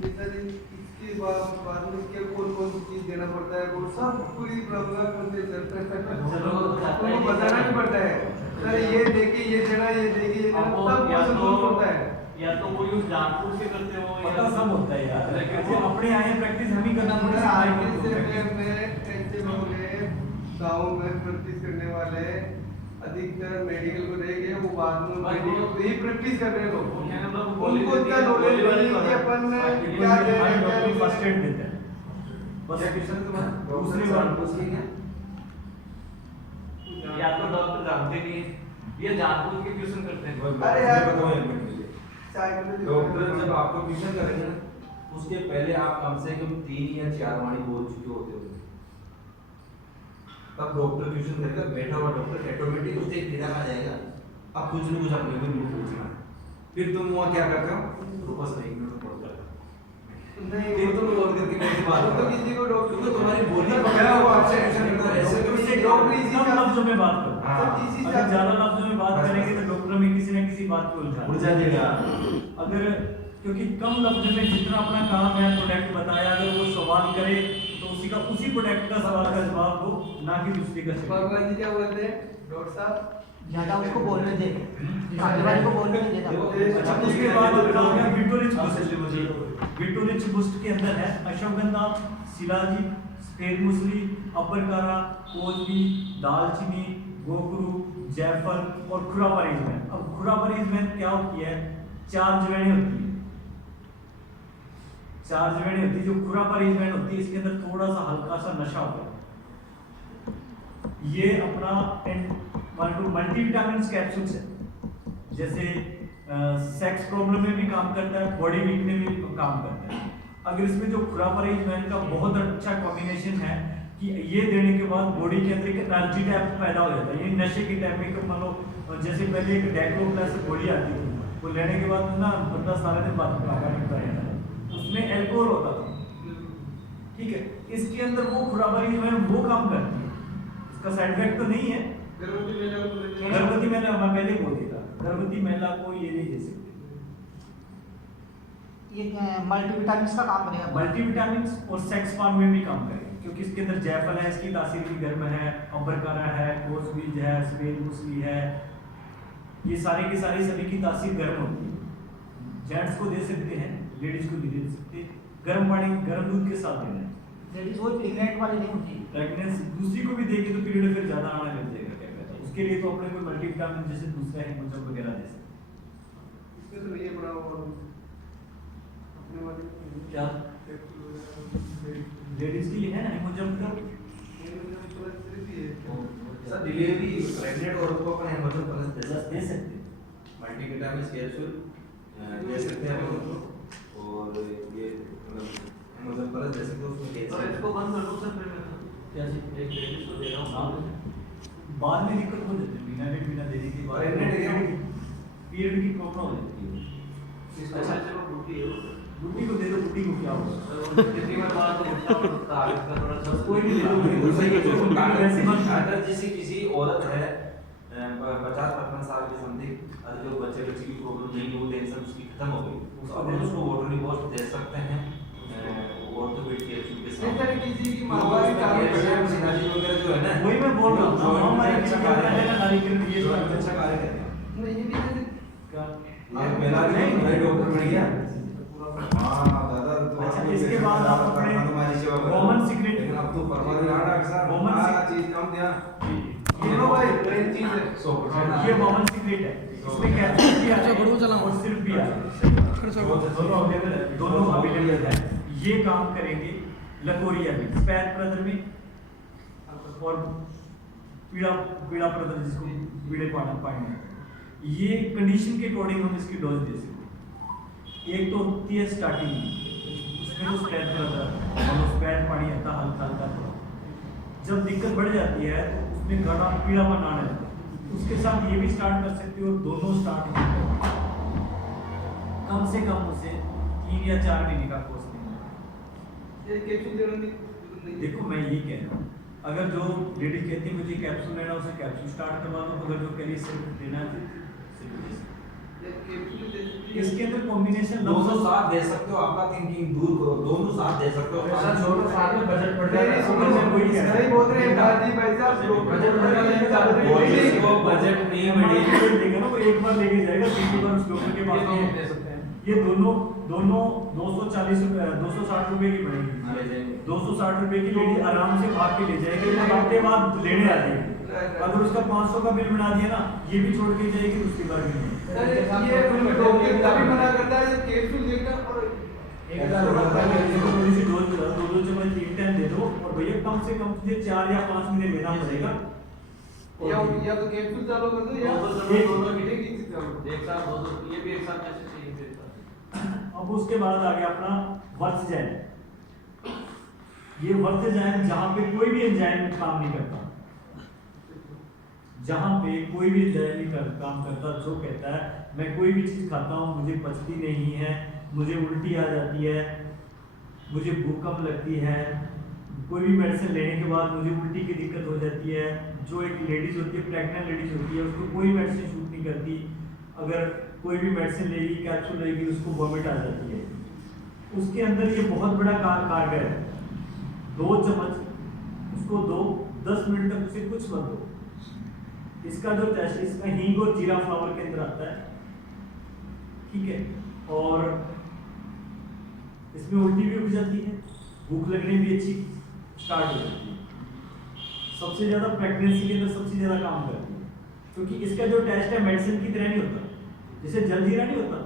ये सर इसके बाद में क्या कौन कौन सी चीज देना पड़ता है वो सब पूरी प्रॉब्लम करते आपको बताना भी पड़ता है सर ये देखिए ये देना ये देखिए ये देना सब कुछ सब होता है या तो वो यूज जानबूझ के करते हो पता सब होता है यार लेकिन अपने आए प्रैक्टिस हम ही करना मैं पड़ता है। आगे से मैं ऐसे लोग हैं गाँव में प्रैक्टिस करने वाले अधिकतर मेडिकल को रह गए वो बाद में मेडिकल को ही प्रैक्टिस कर रहे लोग उनको इतना नॉलेज नहीं है कि अपन क्या दे रहे हैं क्या फर्स्ट एड देते हैं बस क्वेश्चन के बाद दूसरी बार पूछिए क्या या तो डॉक्टर जानते नहीं है ये जानबूझ के क्वेश्चन करते हैं। अरे यार डॉक्टर जब आपको ट्यूशन करेंगे ना उसके पहले आप कम से कम 3 या 4 वाणी बोल चुके होते हो तब डॉक्टर ट्यूशन करेगा बैठा हुआ डॉक्टर ऑटोमेटिक उससे एक आ जाएगा अब कुछ न कुछ अपने को पूछना फिर तुम वहाँ क्या करते हो रुको सर 1 मिनट बोल कर नहीं फिर तुम बोल करके कैसे बात तो करो किसी को डॉक्टर क्योंकि तुम्हारी बोली पकड़ा हुआ आपसे ट्यूशन करता है ऐसे डॉक्टर तो से डॉक्टर इसी कम का लफ्जों में बात करो हाँ। अगर ज्यादा लफ्जों में बात करेंगे तो डॉक्टर में किसी न किसी बात को उलझा उलझा देगा अगर क्योंकि कम लफ्जों में जितना अपना काम है प्रोडक्ट बताया अगर वो सवाल करे तो उसी प्रोडक्ट का सवाल का जवाब दो ना कि दूसरे का जवाब। भगवान जी क्या बोलते हैं डॉक्टर साहब ज्यादा उसको बोलने दे आगे वाले को बोलने नहीं देता। अच्छा उसके बाद अपना हो गया विटोरिच बूस्ट। विटोरिच बूस्ट के अंदर है अश्वगंधा, शिलाजी, सफेद मूसली, अब्बरकारा, कोजबी, दालचीनी, गोकरू, जायफल और खुरापारीजमेन। अब खुरापारीजमेन क्या होती है 4 जवेने होती है 4 जवेने होती है जो खुरापारीजमेन होती है इसके अंदर थोड़ा सा हल्का सा नशा होता है। ये अपना मल्टीविटामिन कैप्सूल्स है जैसे सेक्स प्रॉब्लम में भी काम करता है बॉडी वीक में भी काम करता है। अगर इसमें जो खुरापारीजमेन का बहुत अच्छा कॉम्बिनेशन है कि ये देने के बाद बॉडी के अंदर एक एनर्जी टाइप पैदा हो जाता है ये नशे के टाइप में मान लो जैसे पहले एक डेक्लो प्लस गोली आती थी वो लेने के बाद ना बंदा सारे दिन बात करता रहता है उसमें अल्कोहल होता था ठीक है इसके अंदर वो खुरापारीजमेन वो काम करती है इसका साइड इफेक्ट तो नहीं है। गर्भवती महिला मैं पहले बोल दिया था गर्भवती महिला को ये नहीं दे सकते ये मल्टीविटामिन्स का काम करेगा। मल्टीविटामिन्स और सेक्स फॉर्म में भी काम करेगा क्योंकि इसके अंदर जायफल है इसकी तासीर भी गर्म है अब्बरकारा है कोसबीज है सफेद मूसली है ये सारे के सारे सभी की तासीर गर्म होती है। जेंट्स को दे सकते हैं लेडीज को नहीं दे सकते गर्म पानी गर्म दूध के साथ देना है। लेडीज वो प्रेग्नेंट वाली नहीं होती प्रेगनेंसी दूसरी को भी देगी तो पीरियड फिर ज्यादा आना लग जाएगा क्या कहता है उसके लिए तो अपने कोई मल्टीविटामिन जैसे दूसरा हिमोजम वगैरह दे सकते इसमें तो ये बड़ा वो अपने वाले क्या लेडीज के लिए है ना हिमोजम का सर डिलीवरी प्रेग्नेंट औरत को अपना हिमोजन प्लस दे सकते मल्टीविटामिन कैप्सूल दे सकते हैं अपन उनको और ये मतलब हिमोजन प्लस दे सकते हैं उसमें और कैल्शियम इसको बंद कर दो सर फिर मैं क्या एक लेडीज को दे रहा हूँ बाद में दिक्कत हो जाती है बिना देने के बाद पीरियड की प्रॉब्लम हो जाती है। अच्छा चलो बूटी है बुड्ढी को दे दो बुड्ढी को क्या होगा कितनी बार बात होता है उसका आगे का थोड़ा सा कोई भी दे दो वैसे मत अगर किसी औरत है 50-55 साल की समथिंग और जो बच्चे की प्रॉब्लम नहीं है वो टेंशन उसकी खत्म हो गई तो अपन उसको वाटर रिपोर्ट दे सकते हैं ऑर्थोपेडिक कैप्सूल के नहीं साथ सर किसी की तो माँ उसका कैल्शियम सिनाजी वगैरह जो है ना वही मैं बोल रहा हूँ हमारी अच्छा अच्छा कार्य है नारिकेल ये जो जो अच्छा कार्य करते हैं नहीं ये भी जैसे क्या आप पहला नहीं भाई डॉक्टर मिल गया हाँ दादा तो अच्छा, आपको इसके बाद आप अपने तुम्हारी सेवा करो कॉमन सीक्रेट लेकिन अब तो परवाह नहीं डॉक्टर साहब कॉमन हाँ चीज कम दिया ये लो भाई मेन चीज है 100% ये कॉमन सीक्रेट है इसमें कैप्सूल भी आता है और सिर्फ भी आता है दोनों अवेलेबल है दोनों अवेलेबल है ये काम करेंगे लकोरिया में पैर प्रदर में और पीड़ा पीड़ा प्रदर जिसको पीड़े पानी ये कंडीशन के अकॉर्डिंग हम इसकी डोज दे सकते हैं। एक तो होती है स्टार्टिंग उसमें तो स्प्रेड करता है और स्प्रेड पानी आता हल्का हल्का थोड़ा जब दिक्कत बढ़ जाती है तो उसमें गाढ़ा पीड़ापन आने लगता है उसके साथ ये भी स्टार्ट कर सकते हो दोनों स्टार्ट कम से कम उसे 3 या 4 महीने का कोर्स नहीं ये कैप्सूल जरूर नहीं देखो मैं ये कह रहा हूँ अगर जो लेडी कहती है मुझे कैप्सूल लेना उसे कैप्सूल स्टार्ट करवा दो अगर जो कह रही है सिर्फ देना है सिर्फ दे सकते ये कैप्सूल दे सकती है। इसके अंदर कॉम्बिनेशन दोनों साथ दे सकते हो, आपका थिंकिंग दूर करो, दोनों साथ दे सकते हो। ऐसा छोड़ो, साथ में बजट बढ़ मेरी जाएगा। सुनो, सही बोल रहे हैं गाजी भाई साहब, बजट बढ़ जाएगा। इसको बजट नहीं बढ़ी। देगा ना, वो एक बार लेके जाएगा, दूसरी बार उस डॉक्टर के पास नहीं दे सकते हैं। ये दोनों 240 रुपए 260 रुपए की पड़ेगी। 260 रुपए की लेडी आराम से भाग के ले जाएगी, वो हफ्ते बाद लेने आ जाएगी। अगर उसका 500 का बिल बना दिया ना, ये भी छोड़ के जाएगी, दूसरी बार भी नहीं। अरे ये डॉक्टर तभी मना करता है जब कैप्सूल देगा और थोड़ी सी डोज दो चम्मच 3 टाइम दे दो, और भैया कम से कम तुझे 4 या 5 महीने लेना पड़ेगा। या तो कैप्सूल चालू कर दो या दोनों की एक चीज चालू कर दो। एक साथ दो, ये भी एक साथ कैसे चाहिए फिर तो? अब उसके बाद आ गया अपना वर्सजैन। ये वर्सजैन जहाँ पे कोई भी एंजाइम काम नहीं करता, जहाँ पे कोई भी एंजाइम नहीं काम करता, जो कहता है मैं कोई भी चीज़ खाता हूँ मुझे पचती नहीं है, मुझे उल्टी आ जाती है, मुझे भूख कम लगती है, कोई भी मेडिसिन लेने के बाद मुझे उल्टी की दिक्कत हो जाती है। जो एक लेडीज होती है, प्रेग्नेंट लेडीज होती है, उसको कोई मेडिसिन शूट नहीं करती, अगर कोई भी मेडिसिन लेगी, कैप्सूल लेगी, उसको वॉमिट आ जाती है। उसके अंदर ये बहुत बड़ा कारगर है। 2 चम्मच उसको दो, 10 मिनट तक उसे कुछ मत दो। इसका जो टेस्ट, इसका हींग और जीरा फ्लावर के अंदर आता है, ठीक है, और इसमें उल्टी भी उठ जाती है, भूख लगने भी अच्छी स्टार्ट हो जाती है। सबसे ज्यादा प्रेगनेंसी के अंदर सबसे ज्यादा काम करती है, क्योंकि इसका जो टेस्ट है मेडिसिन की तरह नहीं होता। जैसे जलजीरा नहीं होता,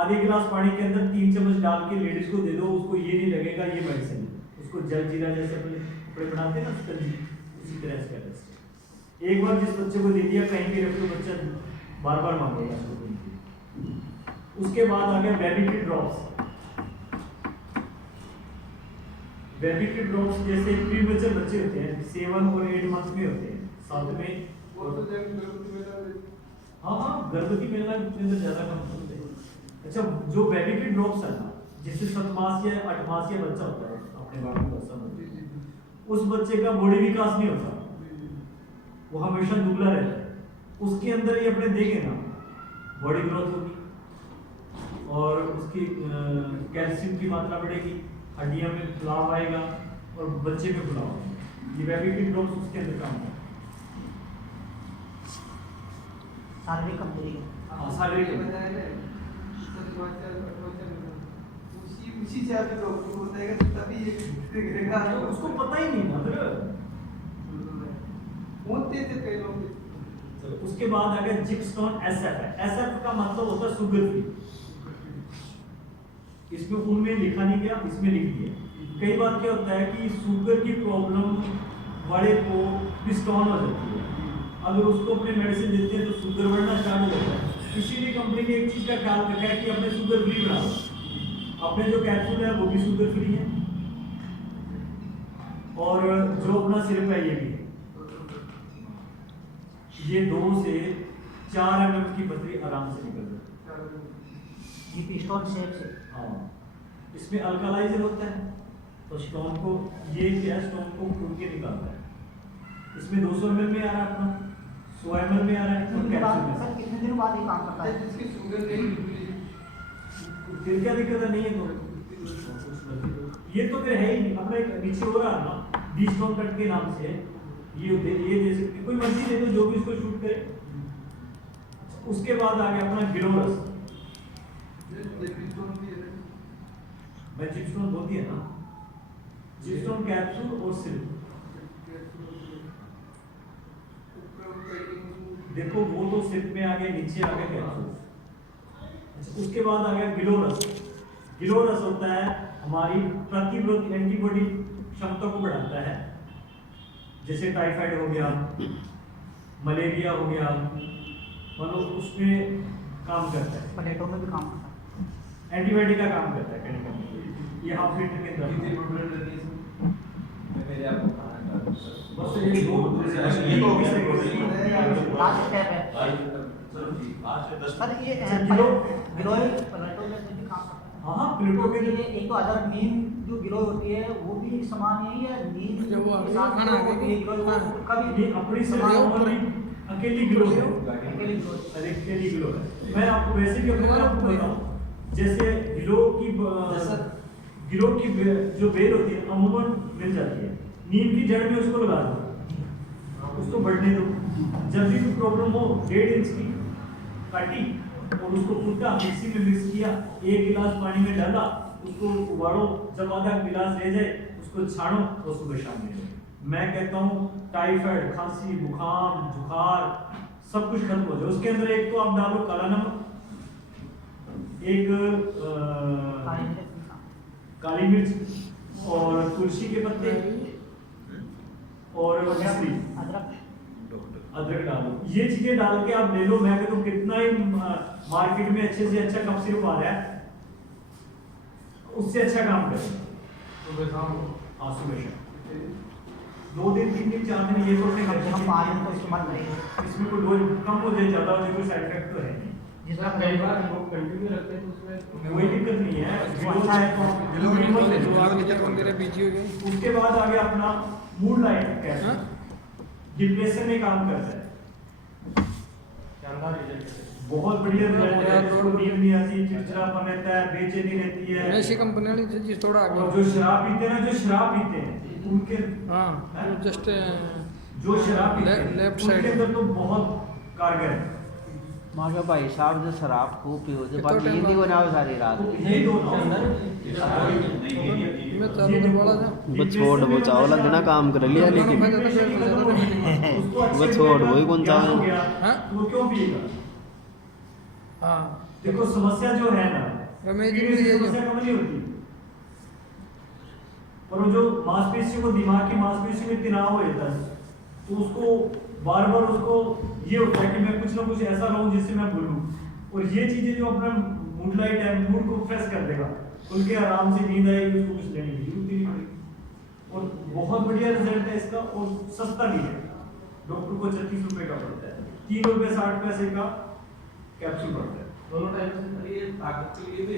आधे गिलास पानी के अंदर 3 चम्मच डाल के लेडीज को दे दो, उसको ये नहीं लगेगा ये मेडिसिन है। उसको जलजीरा जैसे अपने कपड़े बनाते हैं ना, उसी तरह से करते हैं। एक बार जिस बच्चे को दे दिया, कहीं भी रख लो, बच्चा बार बार मांगेगा उसको। उसके बाद आ गया बेबी की ड्रॉप्स। बेबी की ड्रॉप्स जैसे प्रीमेच्योर बच्चे होते हैं, 7 और 8 मंथ में होते हैं, 7 में। वो तो जब गर्भवती महिला देती हाँ, गर्भवती महिला के अंदर ज्यादा कम होते हैं। अच्छा, जो बेबी की ड्रॉप्स है ना, जिससे 7 मास या 8 मास या बच्चा होता है, अपने बारे में बच्चा होता है, उस बच्चे का बॉडी विकास नहीं होता, वो हमेशा दुबला रहता है। उसके अंदर ये अपने देंगे ना, बॉडी ग्रोथ होगी और उसकी कैल्शियम की मात्रा बढ़ेगी, हड्डियों में फुलाव आएगा और बच्चे में फुलाव आएगा। ये बेबी की ड्रॉप्स उसके अंदर काम है। शारीरिक कमजोरी है। हाँ, शारीरिक है बताया ना, सब उसी से आप डॉक्टर को बताएगा तो तभी ये देखेगा। उसको पता ही नहीं मतलब। होते थे कई लोग। उसके बाद आ गया जिप्सटोन SF है। SF का मतलब होता है शुगर फ्री। इसमें उनमें लिखा नहीं गया, इसमें लिख दिया। कई बार क्या होता है कि शुगर की प्रॉब्लम बड़े को पिस्टोन हो जाती है, अगर उसको अपने मेडिसिन देते हैं तो शुगर बढ़ना स्टार्ट हो जाता है। इसीलिए कंपनी ने एक चीज का ख्याल रखा है कि अपने शुगर फ्री बनाओ। अपने जो कैप्सूल है वो भी शुगर फ्री है, और जो अपना सिरप है ये भी है। ये 2 से 4 mm की पतली आराम से निकल जाती है। ये पिस्टोन शेप से। हाँ, इसमें अल्कलाइजर होता है, तो स्टोन को, ये क्या स्टोन को फूट के निकालता है। इसमें 200 ml में आ रहा है अपना, 100 ml में आ रहा है, और कैप्सूल में। सर कितने दिनों बाद ये काम करता है? जिसकी शुगर नहीं निकली फिर क्या दिक्कत है? नहीं है तो ये तो फिर है ही नहीं। अपना एक नीचे हो रहा है ना, डी स्टोन कट के नाम से, ये दे सकते, कोई मर्जी दे दो, जो भी इसको शूट करे। उसके बाद आ गया अपना गिलोरस। मैं जिप्सटोन बोल दिया ना, जिप्सटोन कैप्सूल और सिरप। देखो वो तो सिर्फ में आ गया, नीचे आ गया कैप्सूल। उसके बाद आ गया गिलोरस। गिलोरस होता है हमारी प्रतिरोध एंटीबॉडी क्षमता को बढ़ाता है। जैसे टाइफाइड हो गया, मलेरिया हो गया, मतलब उसमें काम करता है। प्लेटों में भी काम करता है। एंटीबायोटिक का काम करता है कहने। ये हाफ लीटर के अंदर मेरे आपको खाना का बस ये 2 लास्ट स्टेप है। चलो जी, 5 से 10 सर ये गिलोय प्लेटों में भी काम करता है। हाँ, प्लेटो के ये एक तो अदर नीम जो गिलोय होती है वो भी समान ही है, या नीम जो वो के साथ खाना जो होती है गिलोय वो कभी ये अपनी से अकेली गिलो है। अरेक्टेली ग्लो है। मैं आपको वैसे भी अपने आपको बताऊं, जैसे गिलों की जो बेल होती है अमूमन मिल जाती है, नीम की जड़ में उसको लगा दो, उसको बढ़ने दो। जब भी कोई प्रॉब्लम हो 1.5 इंच की काटी और उसको कूटा, मिक्सी में मिक्स किया, 1 गिलास पानी में डाला, उसको उबालो, जब आधा गिलास रह जाए उसको छानो और सुबह शाम में लो। मैं कहता हूँ टाइफाइड, खांसी, जुकाम, सब कुछ खत्म हो जाए। उसके अंदर एक तो आप डालो काला नमक, एक काली मिर्च और तुलसी के पत्ते और मिश्री, अदरक डालो। ये चीजें डाल के आप ले लो। मैं कहता हूँ कितना ही मार्केट में अच्छे से अच्छा कफ सिरप आ रहा है, उससे अच्छा काम करेगा। हाँ, सुबह शाम 2 दिन 3 दिन 4 दिन ये तो अपने घर हम पानी को इस्तेमाल करेंगे। इसमें कोई डोज कम हो जाए, ज्यादा हो जाए, कोई साइड इफेक्ट तो है नहीं। जिसका कई बार लोग कंटिन्यू रखते हैं तो उसमें कोई दिक्कत नहीं है। उसके बाद आ गया अपना मूड लाइट कैसे डिप्रेशन में काम करता है। बहुत बढ़िया रिजल्ट है। जिसको नींद नहीं आती, चिड़चिड़ापन रहता है, बेचैनी रहती है, ऐसी कंपनी वाली जिस थोड़ा आगे और जो शराब पीते हैं ना, जो शराब पीते हैं उनके हाँ जस्ट जो शराब पीते हैं लेफ्ट उनके साइड अंदर तो बहुत कारगर है। मांगे भाई साहब जो शराब खूब पियो जो तो बात टाइम नींद ही बनाओ सारी रात। यही दोनों मैं चालू करवाला था बछोड़ वो चावला देना काम कर लिया, लेकिन बछोड़ वही कौन चावल हाँ वो क्यों पिएगा? हाँ देखो समस्या जो है ना, रमेश जी पीने भी से ये समस्या कम नहीं होती, पर वो जो मांसपेशियों को, दिमाग की मांसपेशियों में तनाव हो जाता है, तो उसको बार बार उसको ये होता है कि मैं कुछ ना कुछ ऐसा रहूं जिससे मैं भूलूं। और ये चीजें जो अपना मूड लाइट है, मूड को फ्रेश कर देगा, खुल के आराम से नींद आएगी, उसको कुछ लेने की जरूरत ही नहीं पड़ेगी। और बहुत बढ़िया रिजल्ट है इसका, और सस्ता भी है। डॉक्टर को 36 रुपए का पड़ता है, 3 रुपए 60 पैसे का कैप्सूल पड़ता है। दोनों टाइम से ये ताकत के लिए भी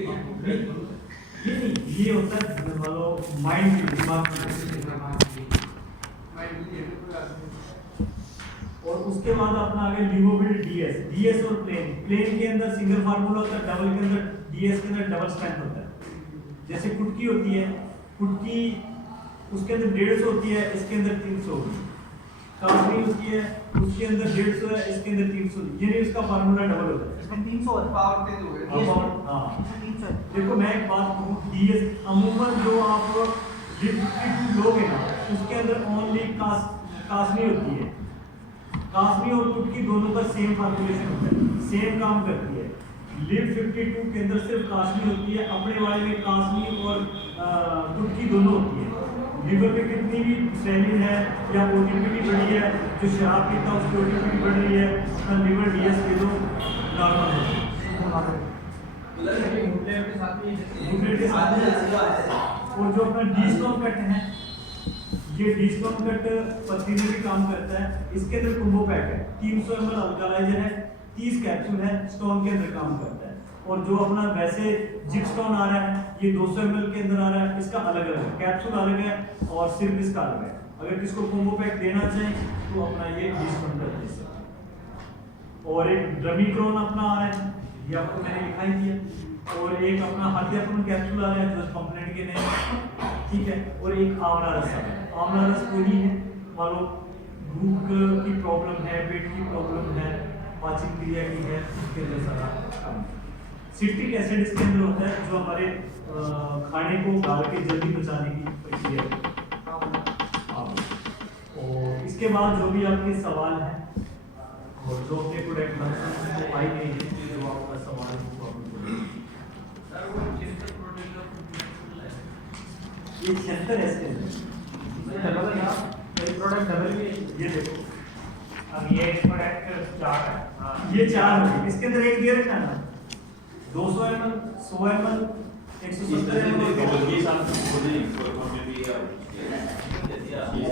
ये नहीं, ये होता है मतलब माइंड की, दिमाग की। और उसके बाद अपना आगे लिवोबिल डीएस और प्लेन के अंदर सिंगल फार्मूला होता है, डबल के अंदर डीएस के अंदर डबल स्ट्रेंथ होता है। जैसे कुटकी होती है, कुटकी उसके अंदर 150 होती है, इसके अंदर 300 होती है। काफी होती है, उसके अंदर 150 है, इसके अंदर 300, यानी उसका फार्मूला डबल होता है। इसमें 300 है। पावर तेज हो गए। हाँ, 300 है। देखो मैं एक बात कहूँ, डीएस अमूमन जो आप लोगे ना, उसके अंदर ओनली कासनी होती है। कासनी और कुटकी दोनों का सेम फॉर्मुलेशन होता है, सेम काम करती है। लिव 52 के अंदर सिर्फ कासनी होती है, अपने वाले में कासनी और कुटकी दोनों होती है। लिवर पे कितनी भी स्वेलिंग है या ओटीपी बढ़ी है, जो शराब पीता है उसकी ओटीपी बढ़ रही है, अपना लिवर डीएस ले दो, नॉर्मल हो जाए। और जो अपना डी-स्टोन कट है, ये डी-स्टोन कट पत्ती में भी काम करता है। इसके अंदर कुंभो पैक है, 300 ml अल्कालाइजर है, 30 कैप्सूल है, स्टोन के अंदर काम करता है। और जो अपना वैसे जिक स्टोन आ रहा है, ये 200 ml के अंदर आ रहा है, इसका अलग अलग है, कैप्सूल अलग है और सिर्फ इसका अलग है। अगर किसको कुंभो पैक देना चाहे तो अपना ये डी-स्टोन कर दे सकते हैं। और एक ड्रमीक्रोन अपना आ रहा है, ये आपको मैंने दिखाई दिया। और एक अपना हार्डियाप्रोन कैप्सूल आ रहा है जो कंप्लेंट के नहीं, ठीक है। और एक आंवला रस है, आंवला रस कोई है, मान लो भूख की प्रॉब्लम है, पेट की प्रॉब्लम है, पाचन क्रिया की है, उसके अंदर सारा काम। सिट्रिक एसिड इसके अंदर होता है जो हमारे खाने को गाल के जल्दी पचाने की प्रक्रिया है। और इसके बाद जो भी आपके सवाल हैं और जो अपने प्रोडक्ट वो आई नहीं है, जो आपका सवाल है वो आप ये 76 ऐसे प्रोडक्ट डबल भी ये देखो, अब ये प्रोडक्ट 4 है। ये 4 है, इसके अंदर एक दे रखा ना 200 ml, 100 ml, 170 ml।